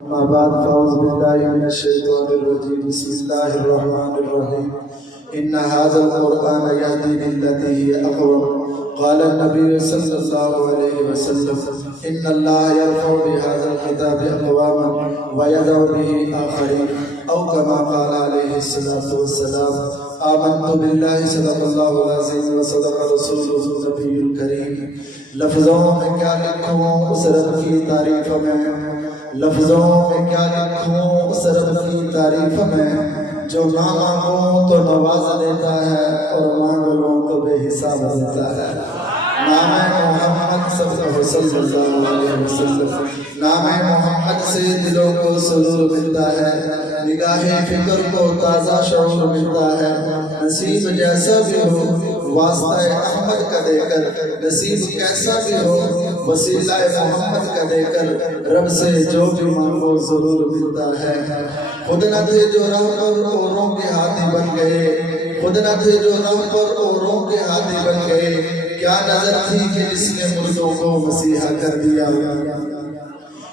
أما بعد فأعوذ بالله من الشيطان الرجيم بسم الله الرحمن الرحيم إن هذا القرآن يهدي للتي هي أقوم قال النبي صلى الله عليه وسلم إن الله يرفع بهذا الكتاب أقواما ويدع به آخرين أو كما قال عليه الصلاة والسلام آمنت بالله صدق الله العظيم وصدق رسوله النبي الكريم لفظوں میں کیا لکھوں اس رب کی تعریف میں لفظوں میں کیا لکھوں اس رب کی تعریف میں جو نہ مانگوں تو نواز دیتا ہے اور مانگ لوں تو بے حساب دیتا ہے نام محمد صلی اللہ علیہ وسلم نام محمد سے دلوں کو سرور ملتا ہے نگاہ فکر کو تازہ شعور ملتا ہے نصیب جیسا بھی ہو واسطہ احمد کا دے کر نصیب کیسا بھی ہو وسیلہ محمد کا دے کر رب سے جو بھی مانگو ضرور ملتا ہے خود نہ تھے جو راہ پر اوروں کے ہاتھی بن گئے خود نہ تھے جو راہ پر اوروں کے ہاتھی بن گئے کیا نظر تھی کہ جس نے مردوں کو مسیحا کر دیا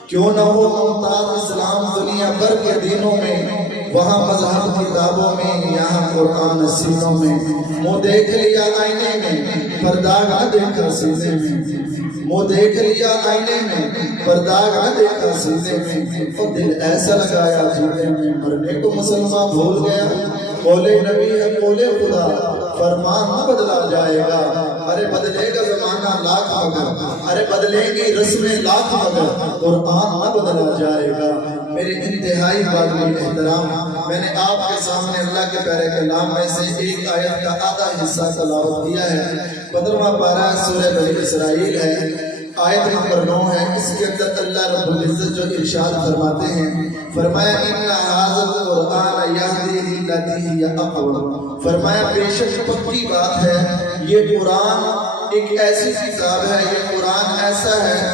کیوں نہ ہو ممتاز اسلام دنیا بھر کے دینوں میں وہاں مذہب کتابوں میں یہاں قرآن سینوں میں منہ دیکھ لیا آئینے میں پرداغ نہ دیکھا سینے میں منہ دیکھ لیا آئینے میں پرداغ نہ دیکھا سینے میں اور دل ایسا لگایا جینے میں مرنے کو مسلمان بھول گیا قولِ نبی ہے قولِ خدا فرمان نہ بدلا جائے گا ارے بدلے گا زمانہ لاکھ مگر ارے بدلیں گی رسمیں لاکھ مگر قرآن نہ بدلا جائے گا میرے انتہائی بادی احترام میں نے آپ کے سامنے اللہ کے پیارے کلام میں سے ایک آیت کا آدھا حصہ تلاوت کیا ہے 15واں پارہ سورہ بنی اسرائیل ہے آیت نمبر 9 ہے اس کے اندر اللہ رب العزت جو ارشاد فرماتے ہیں فرمایا ان ھذا القرآن یہدی للتی ہی اقوم فرمایا بے شک پکی بات ہے یہ قرآن ایک ایسی کتاب ہے یہ قرآن ایسا ہے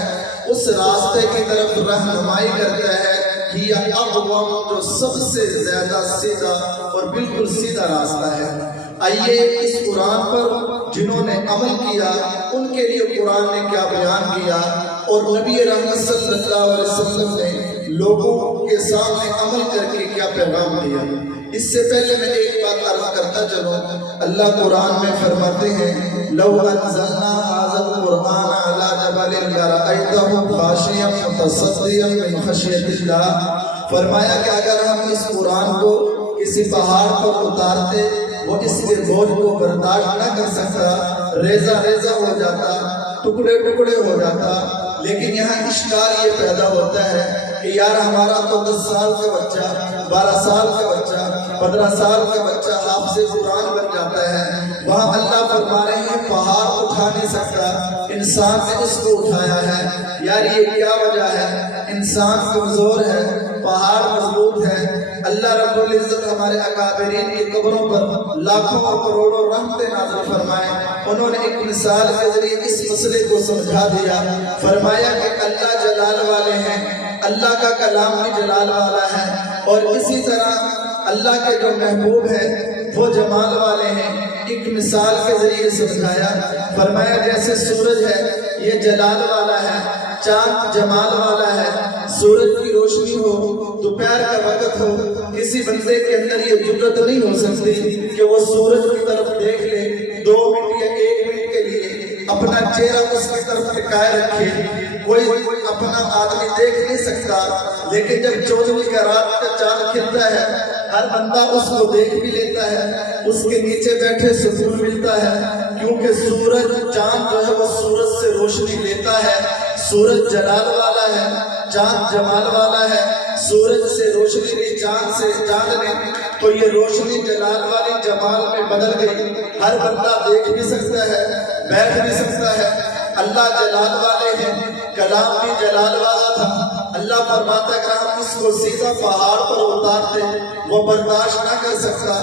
اس راستے کی طرف رہنمائی کرتا ہے کہ اقوم جو سب سے زیادہ سیدھا اور بالکل سیدھا راستہ ہے آئیے اس قرآن پر جنہوں نے عمل کیا ان کے لیے قرآن نے کیا بیان کیا اور نبی رحمت صلی اللہ علیہ وسلم نے لوگوں کے سامنے عمل کر کے کیا پیغام دیا اس سے پہلے میں ایک بات عرض کرتا چلوں اللہ قرآن میں فرماتے ہیں لو انزلنا ھذا القرآن علی جبل لرأیتہ خاشعا متصدعا من خشیۃ اللہ فرمایا کہ اگر ہم اس قرآن کو کسی پہاڑ پر اتارتے وہ اس کے بوجھ کو برداشت نہ کر سکتا ریزہ ریزہ ہو جاتا ٹکڑے ٹکڑے ہو جاتا لیکن یہاں اشکال یہ پیدا ہوتا ہے کہ یار ہمارا تو 10 سال کا بچہ 12 سال کا بچہ 15 سال کا بچہ حافظ قرآن بن جاتا ہے وہاں اللہ فرما رہے ہیں پہاڑ اٹھا نہیں سکتا انسان نے اس کو اٹھایا ہے یار یہ کیا وجہ ہے انسان کمزور ہے پہاڑ مضبوط ہے اللہ رب العزت ہمارے اکابرین کی قبروں پر لاکھوں اور کروڑوں رحمتیں نازل فرمائے انہوں نے ایک مثال کے ذریعے اس مسئلے کو سمجھا دیا فرمایا کہ اللہ جلال والے ہیں اللہ کا کلام بھی جلال والا ہے اور اسی طرح اللہ کے جو محبوب ہیں وہ جمال والے ہیں ایک مثال کے ذریعے سمجھایا فرمایا جیسے سورج ہے یہ جلال والا ہے چاند جمال والا ہے سورج کی روشنی ہو دوپہر کا وقت ہو کسی بندے کے اندر یہ جرت نہیں ہو سکتی کہ وہ سورج کی طرف دیکھ لے 2 منٹ یا 1 منٹ کے لیے اپنا چہرہ اس کی طرف ٹکائے رکھے کوئی اپنا آدمی دیکھ نہیں سکتا لیکن جب 14ویں کا رات کا چاند کھلتا ہے ہر بندہ اس کو دیکھ بھی لیتا ہے اس کے نیچے بیٹھے سکون ملتا ہے کیونکہ سورج چاند جو ہے وہ سورج سے روشنی لیتا ہے سورج جلال والا ہے چاند جمال والا ہے سورج سے روشنی لی چاند نے تو یہ روشنی جلال والی جمال میں بدل گئی ہر بندہ دیکھ بھی سکتا ہے بیٹھ بھی سکتا ہے اللہ جلال والے ہیں کلام بھی جلال والا تھا اللہ فرماتا کہ ہم اس کو سیدھا پہاڑ پر اتارتے وہ برداشت نہ کر سکتا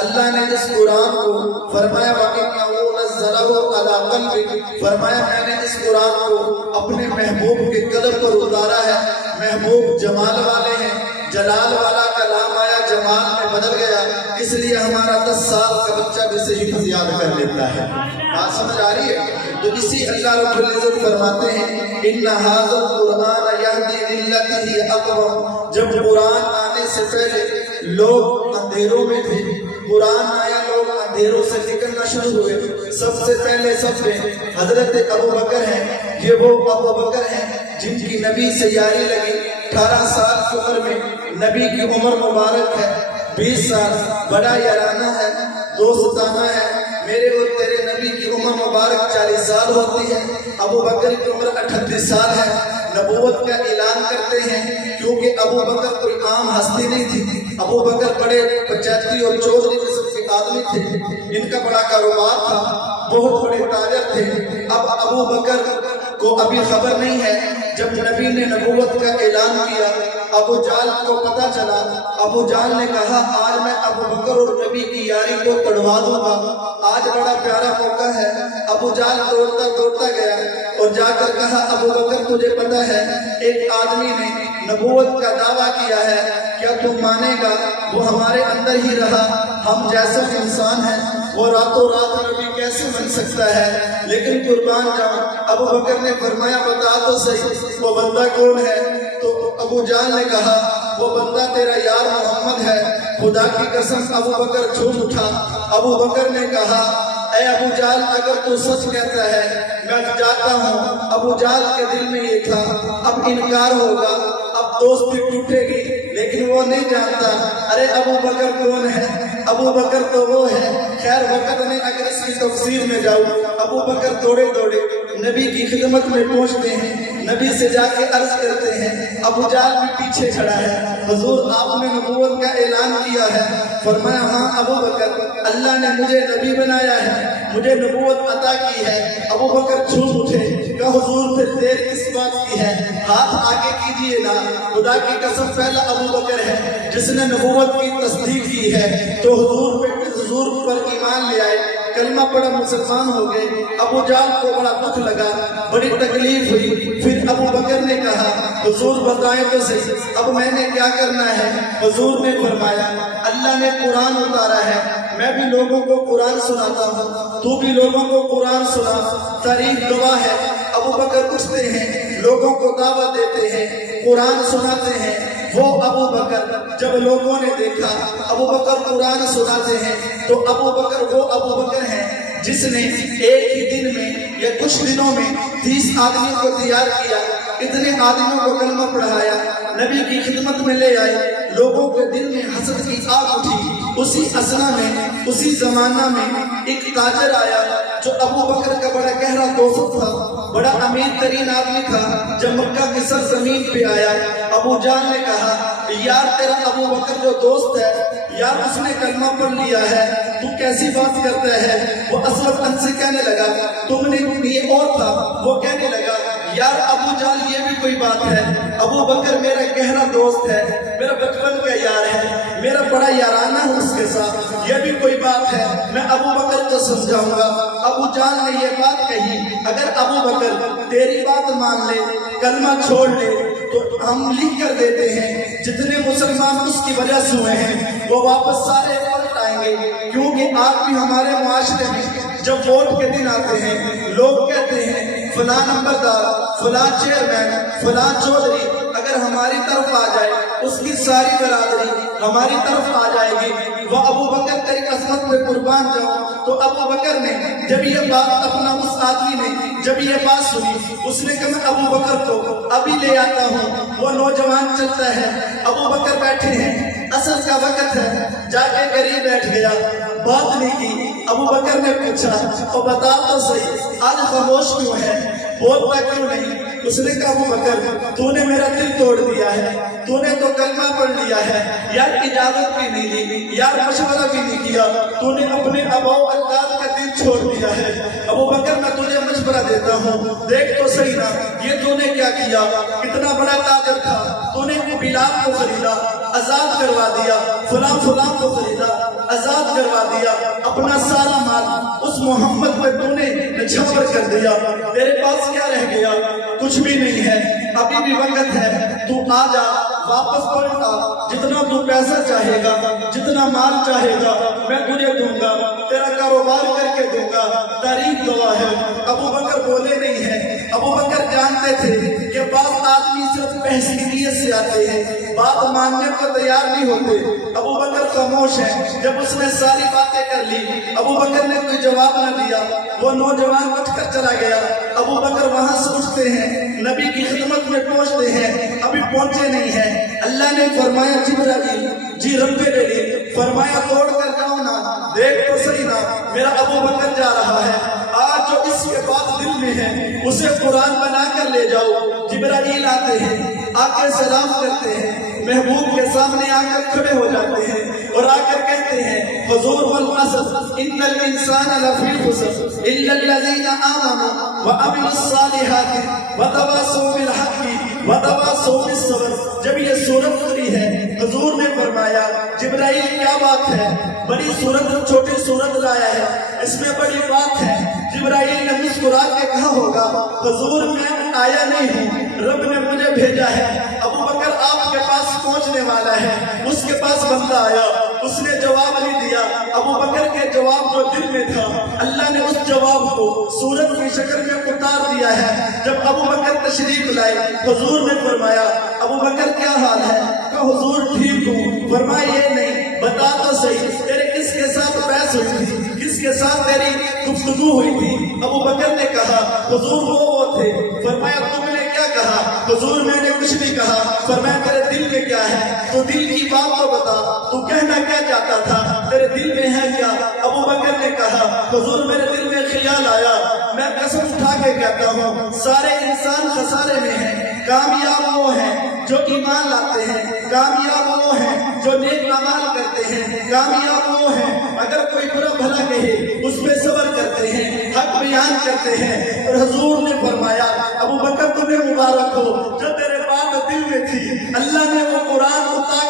اللہ نے اس قرآن کو فرمایا وَإِنَّهُ نَزَّلَهُ عَلَىٰ قَلْبِكَ فرمایا میں نے اس قرآن کو اپنے محبوب کے قلب پر اتارا ہے محبوب جمال والے ہیں جلال والا کلام آیا جمال میں بدل گیا، اس لیے ہمارا 10 سال کا بچہ بھی صحیح یاد کر لیتا ہے۔ بات سمجھ آ رہی ہے؟ تو اسی اللہ رب العزت فرماتے ہیں ان ھذا القرآن یہدی للتی ہی اقوم۔ جب قرآن آنے سے پہلے لوگ اندھیروں میں تھے، قرآن آیا لوگ اندھیروں سے نکلنا شروع ہوئے۔ سب سے پہلے سب میں حضرت ابو بکر ہیں، یہ وہ ابو بکر ہیں جن کی نبی سے یاری لگی۔ 18 سال کی عمر میں نبی کی عمر مبارک ہے، 20 سال بڑا یارانہ ہے، دوستانہ ہے۔ میرے اور تیرے نبی کی عمر مبارک 40 سال ہوتی ہے، ابو بکر کی عمر 38 سال ہے۔ نبوت کا اعلان کرتے ہیں کیونکہ ابو بکر کوئی عام ہستی نہیں تھی، ابو بکر بڑے پچیتی اور چودھری قسم کے آدمی تھے، ان کا بڑا کاروبار تھا، بہت بڑے تاجر تھے۔ اب ابو بکر کو ابھی خبر نہیں ہے، جب نبی نے نبوت کا اعلان کیا ابو جہل کو پتا چلا۔ ابو جہل نے کہا آج میں ابو بکر اور نبی کی یاری کو توڑوا دوں گا، آج بڑا پیارا موقع ہے۔ ابو جہل دوڑتا دوڑتا گیا اور جا کر کہا ابو بکر تجھے پتا ہے ایک آدمی نے نبوت کا دعویٰ کیا ہے، کیا تم مانے گا؟ وہ ہمارے اندر ہی رہا، ہم جیسا انسان ہے، وہ راتوں رات نبی کیسے بن سکتا ہے؟ لیکن قربان جاؤں ابو بکر نے فرمایا بتا تو صحیح وہ بندہ کون ہے؟ تو ابو جہل نے کہا وہ بندہ تیرا یار محمد ہے۔ خدا کی قسم ابو بکر جھوم اٹھا۔ ابو بکر نے کہا اے ابو جہل اگر تو سچ کہتا ہے میں جاتا ہوں۔ ابو جہل کے دل میں یہ تھا اب انکار ہوگا، اب دوستی ٹوٹے گی، لیکن وہ نہیں جانتا ارے ابو بکر کون ہے، ابو بکر تو وہ ہے۔ خیر وقت نہیں اگر اس کی تفسیر میں جاؤں، ابو بکر دوڑے دوڑے نبی کی خدمت میں پہنچتے ہیں، نبی سے جا کے عرض کرتے ہیں۔ ابو جہل بھی پیچھے کھڑا ہے، حضور آپ نے نبوت کا اعلان کیا ہے۔ فرمایا ہاں ابو بکر اللہ نے مجھے نبی بنایا ہے، مجھے نبوت عطا کی ہے۔ ابو بکر جھوم اٹھے کہ حضور پھر دیر کس بات کی ہے، ہاتھ آگے کیجئے نا۔ خدا کی قسم پہلا ابو بکر ہے جس نے نبوت کی تصدیق کی ہے، تو حضور پر ایمان لے آئے، کلمہ پڑھا، مسلمان ہو گئے۔ ابو جہل کو بڑا دکھ لگا، بڑی تکلیف ہوئی۔ پھر ابو بکر نے کہا حضور بتائیں تو صحیح اب میں نے کیا کرنا ہے؟ حضور نے فرمایا اللہ نے قرآن اتارا ہے، میں بھی لوگوں کو قرآن سناتا ہوں، تو بھی لوگوں کو قرآن سنا۔ تاریخ گواہ ہے ابو بکر اٹھتے ہیں، لوگوں کو دعوت دیتے ہیں، قرآن سناتے ہیں۔ وہ ابو بکر جب لوگوں نے دیکھا ابو بکر قرآن سناتے ہیں تو ابو بکر وہ ابو بکر ہیں جس نے ایک ہی دن میں یا کچھ دنوں میں 30 آدمیوں کو تیار کیا، اتنے آدمیوں کو کلمہ پڑھایا، نبی کی خدمت میں لے آئے۔ لوگوں کے دل میں حسد کی آگ اٹھی۔ اسی اسنا میں اسی زمانہ میں ایک تاجر آیا جو ابو بکر کا بڑا گہرا دوست تھا، بڑا امیر ترین آدمی تھا۔ جب مکہ کی سرزمین پہ آیا ابو جہل نے کہا یار تیرا ابو بکر جو دوست ہے یار اس نے کلمہ پڑھ لیا ہے، تو کیسی بات کرتا ہے؟ وہ اسود ان سے کہنے لگا تم نے یہ اور تھا، وہ کہنے لگا یار ابو جہل یہ بھی کوئی بات ہے، ابو بکر میرا گہرا دوست ہے، میرا بچپن کا یار ہے، میرا بڑا یارانہ ہوں اس کے ساتھ، یہ بھی کوئی بات ہے، میں ابو بکر کو سمجھاؤں گا۔ ابو جہل نے یہ بات کہی اگر ابو بکر تیری بات مان لے، کلمہ چھوڑ لے تو ہم لکھ کر دیتے ہیں جتنے مسلمان اس کی وجہ سے ہوئے ہیں وہ واپس سارے پلٹ آئیں گے، کیونکہ آپ بھی ہمارے معاشرے میں جب ووٹ کے دن آتے ہیں لوگ کہتے ہیں فلاں نمبردار، فلاں چیئرمین، فلاں چودھری اگر ہماری طرف آ جائے اس کی ساری برادری ہماری طرف آ جائے گی۔ وہ ابو بکر تیری عظمت پہ قربان جاؤں۔ تو ابو بکر نے جب یہ بات اپنا اس آدمی نے جب یہ بات سنی اس نے کہا میں ابو بکر کو ابھی لے آتا ہوں۔ وہ نوجوان چلتا ہے، ابو بکر بیٹھے ہیں، اصل کا وقت ہے، جا کے قریب بیٹھ گیا، بات نہیں کی۔ ابو بکر نے پوچھا تو بتا تو صحیح آج خاموش کیوں ہے، بولتا کیوں نہیں؟ اس نے کہا ابو بکر تو نے میرا دل توڑ دیا ہے، تو نے تو کلمہ پڑھ لیا ہے، یار اجازت بھی نہیں لی، یار مشورہ بھی نہیں کیا، تو نے اپنے آبا و اجداد کا دل چھوڑ دیا ہے۔ ابو بکر میں تجھے مشورہ دیتا ہوں، دیکھ تو صحیح نا یہ تو نے کیا کیا، کتنا بڑا تاجر تھا، تو نے وہ بلال کو خریدا، آزاد کروا دیا، فلاں فلاں کو خریدا، آزاد کروا دیا، اپنا سارا مال اس محمد پہ تو نے نچھاور کر دیا، تیرے پاس کیا رہ گیا؟ کچھ بھی نہیں ہے، ابھی بھی وقت ہے، تو آ جا، واپس پلٹا، جتنا تو پیسہ چاہے گا، جتنا مال چاہے گا میں تجھے دوں گا، تیرا کاروبار کر کے دوں گا۔ تاریخ گواہ ہے ابو بکر بولے نہیں ہیں۔ ابو بکر جانتے تھے کہ بعض آدمی صرف بحثیت سے آتے ہیں، بات ماننے کو تیار نہیں ہوتے۔ ابو بکر خاموش ہے۔ جب اس نے ساری باتیں کر لی، ابو بکر نے کوئی جواب نہ دیا، وہ نوجوان اٹھ کر چلا گیا۔ ابو بکر وہاں سے اٹھتے ہیں، نبی کی خدمت میں پہنچتے ہیں، ابھی پہنچے نہیں ہیں۔ اللہ نے فرمایا جبرائیل، جی رب نے فرمایا توڑ کر جاؤ نا، دیکھ تو صحیح نا میرا ابو بکر جا رہا ہے، آج جو اس کے بعد دل میں ہے اسے قرآن بنا کر لے جاؤ۔ جبرائیل آتے ہیں، آ کے سلام کرتے ہیں، محبوب کے سامنے آ کر کھڑے ہو جاتے ہیں اور آ کر کہتے ہیں حضور والعصر ان الانسان لفی خسر الا الذین آمنوا وعملوا الصالحات وتواصوا بالحق وتواصوا بالصبر۔ جب یہ سورت اتری ہے حضور نے فرمایا جبرائیل کیا بات ہے، بڑی سورت چھوٹی سورت لایا ہے، اس میں بڑی بات ہے۔ جبرائیل نے مسکرا کے کہا ہوگا حضور میں آیا نہیں ہوں، رب نے مجھے بھیجا ہے۔ ابو بکر آپ کے پاس پہنچنے والا ہے، اس کے پاس بندہ آیا، اس نے جواب نہیں دیا۔ ابو بکر کے جواب جو دل میں تھا اللہ نے اس جواب کو سورت کی شکل میں اتار دیا ہے۔ جب ابو بکر تشریف لائے حضور نے فرمایا ابو بکر کیا حال ہے؟ کہ حضور ٹھیک ہوں۔ فرمایا یہ نہیں، بتا تو صحیح تیرے کس کے ساتھ بحث ہوئی تھی، کس کے ساتھ تیری گفتگو ہوئی تھی؟ ابو بکر نے کہا حضور وہ تھے۔ فرمایا تم نے کیا کہا؟ حضور میں نے کچھ نہیں کہا۔ فرمایا تیرے دل میں کیا ہے؟ تو دل کی بات تو بتا، تو کہنا کیا چاہتا تھا، تیرے دل میں ہے کیا؟ ابو بکر نے کہا حضور میرے دل میں خیال آیا، میں قسم اٹھا کے کہتا ہوں سارے انسان خسارے میں ہیں، کامیاب وہ ہیں جو ایمان لاتے ہیں، کامیاب وہ ہیں جو نیک اعمال کرتے ہیں، کامیاب وہ ہیں اگر کوئی برا بھلا کہے اس پہ صبر کرتے ہیں، حق بیان کرتے ہیں۔ اور حضور نے فرمایا ابو بکر تمہیں مبارک ہو، جو تیرے بات دل میں تھی اللہ نے وہ قرآن اتار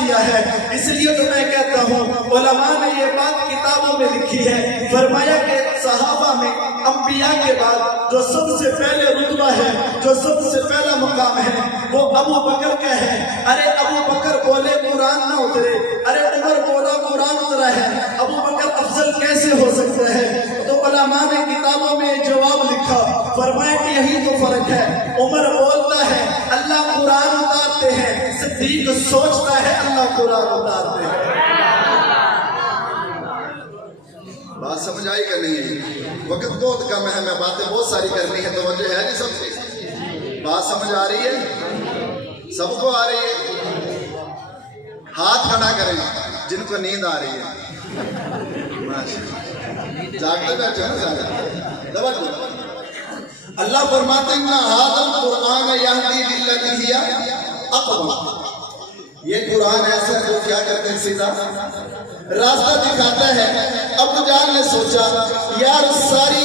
دیا ہے۔ اس لیے تو میں کہتا ہوں علماء نے یہ بات کتابوں میں لکھی ہے، فرمایا کہ صحابہ میں انبیاء کے بعد جو سب سے پہلے رتبہ ہے، جو سب سے پہلا مقام ہے وہ ابو بکر کا ہے۔ ارے ابو بکر بولے قرآن نہ اترے، ارے عمر بولا قرآن اترا ہے، ابو بکر افضل کیسے ہو سکتا ہے؟ تو علماء نے کتابوں میں جواب لکھا، فرمایا کہ یہی تو فرق ہے، عمر بولتا ہے اللہ قرآن اتارتے ہیں، صدیق سوچتا ہے اللہ قرآن اتارتے ہیں۔ بات سمجھ آئی کہ نہیں؟ وقت بہت کم ہے، میں باتیں بہت ساری کرنی ہے، توجہ ہے نہیں سب سے؟ بات سمجھ آ رہی ہے؟ سب کو آ رہی ہے؟ ہاتھ کھڑا کریں جن کو نیند آ رہی ہے، جاگتے بیٹھے نا اللہ فرماتے ہیں هذا القرآن يهدي للتي هي اقوم۔ یہ قرآن ایسا جو کیا کرتے ہیں سیدھا راستہ دکھاتا ہے۔ ابو جہل نے سوچا یار ساری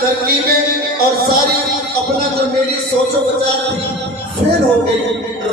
ترکیبیں اور ساری اپنا جو میری سوچ و بچار تھی فیل ہو گئی۔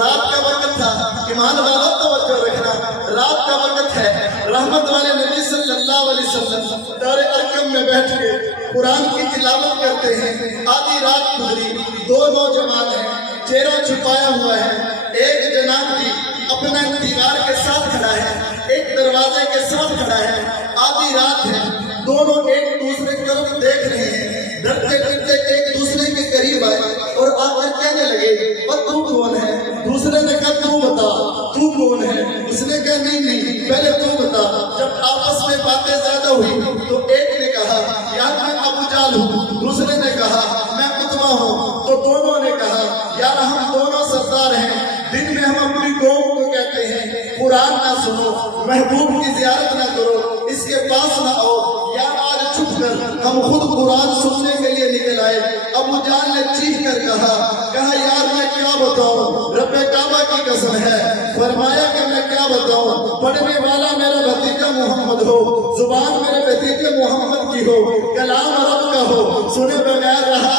رات کا وقت تھا، ایمان والا توجہ رکھنا، رات کا وقت ہے، رحمت والے نبی صلی اللہ علیہ وسلم دار ارقم میں بیٹھ کے قرآن کی تلاوت کرتے ہیں۔ آدھی رات گزری، دو نوجوان ہیں، چہرہ چھپایا ہوا ہے، ایک جناب جی اپنا دیوار کے ساتھ کھڑا ہے، ایک دروازے کے ساتھ کھڑا ہے، آدھی رات ہے، دونوں ایک دوسرے کی طرف دیکھ رہے ہیں، ڈرتے ڈرتے ایک دوسرے کے قریب آئے اور آ کر کہنے لگے تو کون ہے؟ دوسرے نے کہا تو بتا تو کون ہے؟ اس نے کہا نہیں پہلے تو بتا۔ جب آپس میں باتیں زیادہ ہوئی تو ایک نے کہا یار میں ابو جہل ہوں، دوسرے نے کہا میں عتبہ ہوں، تو دونوں نے کہا یار ہم دونوں سردار ہیں، دن میں ہم اپنی قوم کو کہتے ہیں قرآن نہ سنو، محبوب کی زیارت نہ کرو، اس کے پاس نہ آؤ، یا آج چھپ کر ہم خود قرآن سننے کے لیے نکل آئے۔ ابو جہل نے چیخ کر کہا یار میں کیا بتاؤں، رب کعبہ کی قسم ہے، فرمایا کہ میں کیا بتاؤں، پڑھنے والا میرا بھتیجا محمد ہو، زبان میرے بھتیجے محمد کی ہو، کلام رب کا ہو، سنے بغیر رہا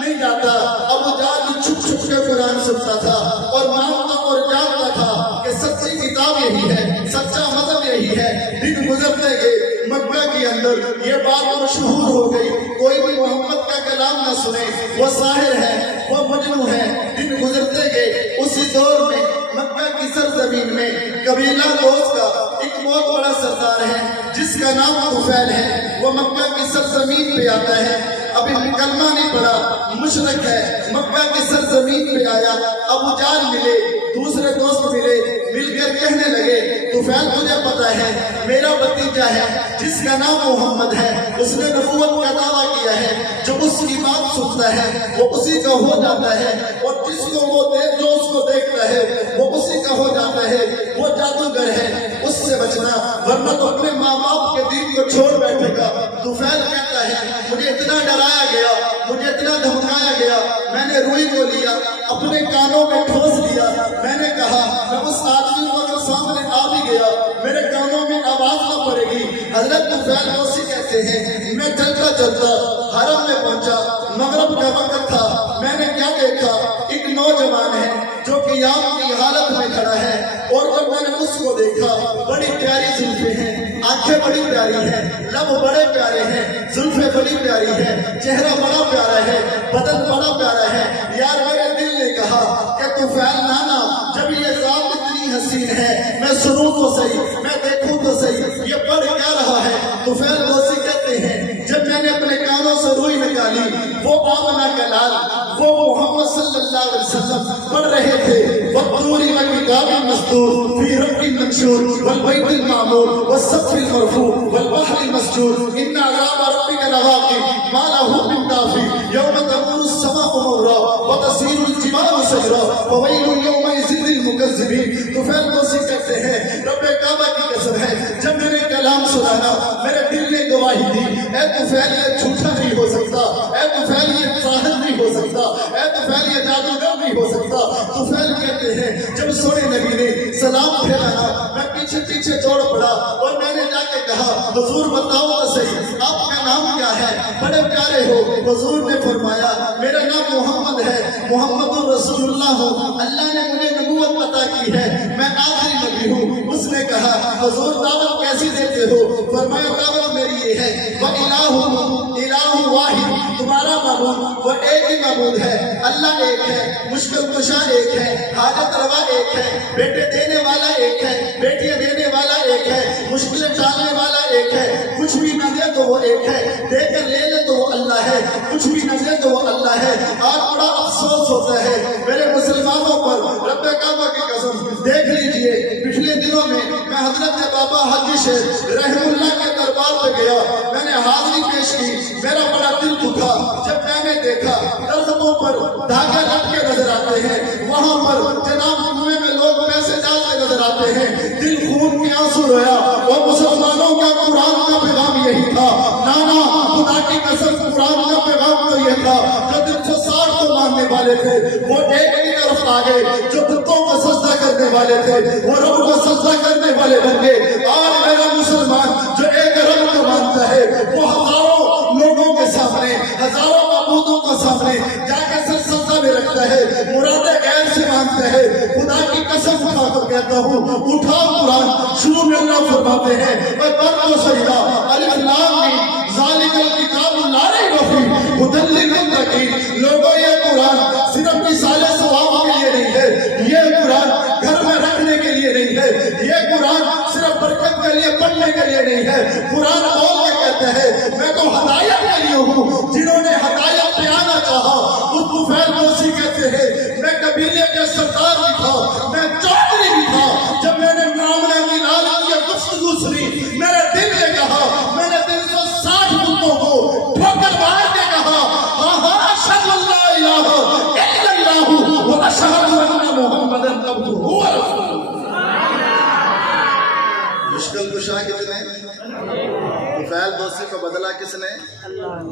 نہیں جاتا۔ ابو جہل چھپ چھپ کے قرآن سنتا تھا اور مانتا اور جانتا تھا کہ سچی کتاب یہی ہے، سچا مذہب یہی ہے۔ دن گزرتے گئے، مکہ کے اندر یہ بات مشہور ہو گئی، کوئی بھی محمد کا کلام کلام نہ سنے، وہ ساحر ہے، وہ مجنون ہے۔ دن گزرتے گئے، اسی دور میں مکہ کی سرزمین میں قبیلہ دوست کا ایک بہت بڑا سردار ہے جس کا نام طفیل ہے۔ وہ مکہ کی سرزمین پہ آتا ہے، ابھی کلمہ نہیں پڑھا، مشرک ہے، مکہ کی سرزمین پہ آیا۔ ابو جہل ملے، دوسرے دوست ملے، مل کر کہنے لگے طفیل مجھے پتا ہے میرا بھتیجا ہے جس کا نام محمد ہے، اس نے نبوت کا دعویٰ کیا ہے، جو اس کی بات سنتا ہے وہ اسی کا ہو جاتا ہے، اور جس کو وہ جو اس کو دیکھتا ہے وہ اسی کا ہو جاتا ہے، وہ جادوگر ہے، اس سے بچنا ورنہ تو اپنے ماں باپ کے دین کو چھوڑ بیٹھے گا۔ طفیل کہتا ہے مجھے اتنا ڈرایا گیا، مجھے اتنا دھمکایا گیا، میں نے روئی کو لیا، اپنے کانوں میں ٹھوس لیا، میں نے کہا میں اس آدمی کو اگر سامنے آ بھی گیا میرے کانوں میں آواز نہ پڑے گی۔ حضرت طفیل دوسی کہتے ہیں میں چلتا چلتا حرم میں پہنچا، مغرب کا وقت تھا، میں نے کیا دیکھا، ایک نوجوان ہے جو قیام کی حالت میں کھڑا ہے، اور جب میں نے اس کو دیکھا بڑی پیاری زلفیں ہیں، آنکھیں بڑی پیاری ہیں، لب بڑے پیارے ہیں، زلفیں بڑی پیاری ہیں، چہرہ بڑا پیارا ہے، بدن بڑا پیارا ہے۔ یار میرے دل نے کہا کہ طفیل نانا جب یہ ذات اتنی حسین ہے میں سنوں تو صحیح، میں دیکھوں تو صحیح یہ پڑھ کیا رہا ہے۔ طفیل دوسی کہتے ہیں جب میں نے اپنے کانوں سے روئی نکالی، وہ آمنہ کا لال، وہ محمد صلی اللہ علیہ وسلم پڑھ رہے تھے وَالطُّورِ وَالْكِتَابِ الْمَسْطُورِ فِي رَقٍّ مَّنشُورٍ وَالْبَيْتِ الْمَعْمُورِ وَالسَّقْفِ الْمَرْفُوعِ وَالْبَحْرِ الْمَسْجُورِ إِنَّ عَذَابَ رَبِّكَ لَوَاقِعٌ مَّا لَهُ مِن دَافِعٍ يَوْمَ تَمُورُ السَّمَاءُ مَوْرًا وَتَسِيرُ الْجِبَالُ سَيْرًا وَوَيْلٌ يَوْمَئِذٍ لِّلْمُكَذِّبِينَ۔ طفیل دوسی کہتے ہیں رب کعبہ کی قسم ہے جب میں نے کلام سنا میرے دل نے گواہی دی، اے طفیل یہ جھوٹا نہیں ہو سکتا، اے طفیل یہ ساحر نہیں ہو سکتا، اے طفیل یہ جادوگر نہیں ہو سکتا۔ طفیل کہتے ہیں جب سونے نبی نے سلام پھیلایا میں پیچھے پیچھے دوڑ پڑا، اور میں نے جا کے کہا حضور بتاؤ تو صحیح آپ کا نام کیا ہے، بڑے پیارے ہو۔ حضور نے فرمایا میرا نام محمد ہے، محمد رسول اللہ ہوں، اللہ نے مجھے نبوت عطا کی ہے، میں آخری نبی ہوں۔ اس نے کہا حضور دعوت کیسی دیتے ہو؟ فرمایا دعوت میری یہ ہے وَإِلَٰهُكُمْ إِلَٰهٌ وَاحِدٌ، تمہارا معبود وہ ایک ہی معبود ہے، اللہ ایک ہے، مشکل کشا ایک ہے، حاجت روا ایک ہے، بیٹے دینے والا ایک ہے، بیٹیاں دینے والا ایک ہے، مشکلیں ٹالنے والا ایک ہے، کچھ بھی نہ دے تو وہ ایک ہے، دے کر لے لے تو وہ اللہ ہے، کچھ بھی نہ دے تو وہ اللہ ہے۔ آج بڑا افسوس ہوتا ہے میرے مسلمانوں پر، رب کعبہ کی قسم دیکھ لیجئے پچھلے دنوں میں حضرت بابا حاجی شیخ رحم اللہ کے دربار پہ گیا، میں نے حاضری پیش کی، میرا بڑا دل دکھا جب میں نے دیکھا درختوں پر دھاگے لٹکے نظر آتے ہیں، وہاں پر جناب کنویں میں لوگ پیسے ڈالتے نظر آتے ہیں، دل خون کے آنسو رویا۔ اور مسلمانوں کا قرآن کا پیغام یہی تھا، نانا خدا کی قسم قرآن کا پیغام تو یہ تھا، جو 360 کو ماننے والے تھے وہ ایک کی طرف آ گئے، جو بتوں کو سجدہ کرنے والے تھے وہ رب کو سجدہ کرنے والے بن گئے۔ آج میرا مسلمان جو ایک رب کو مانتا ہے وہ ہزاروں لوگوں کے سامنے، ہزاروں معبودوں کے سامنے جا کے سر سجدہ میں رکھتا ہے، مرادیں غیر سے مانگتا ہے۔ خدا کی قسم اٹھا کر کہتا ہوں اٹھاؤ قرآن، شروع میں اللہ فرماتے ہیں اور پڑھ لو سجدہ، الف لام میم ذالک الکتاب لا ریب فیہ ھدی للمتقین۔ لوگوں یہ قرآن صرف مثال ثواب کے لیے نہیں ہے، یہ قرآن گھر میں رکھنے کے لیے نہیں ہے، یہ قرآن صرف برکت کے لیے پڑھنے کے لیے نہیں ہے۔ قرآن بول کے کہتا ہے میں تو ہدایت کے لیے ہوں، جنہوں نے ہدایت پہ آنا چاہا۔ اس طفیل دوسی کہتے ہیں میں قبیلے کے سردار بھی تھا، میں چودھری بھی تھا، جب میں نے معاملہ کی لال کی گفتگو سنی میرے دل نے کہا، میں نے 360 بتوں کو ٹھوکر مار کے کہا اشہد ان لا الہ الا اللہ واشہد ان محمدا عبدہ ورسولہ۔ مشکل کشا کس نے؟ طفیل دوسی کو بدلا کس نے؟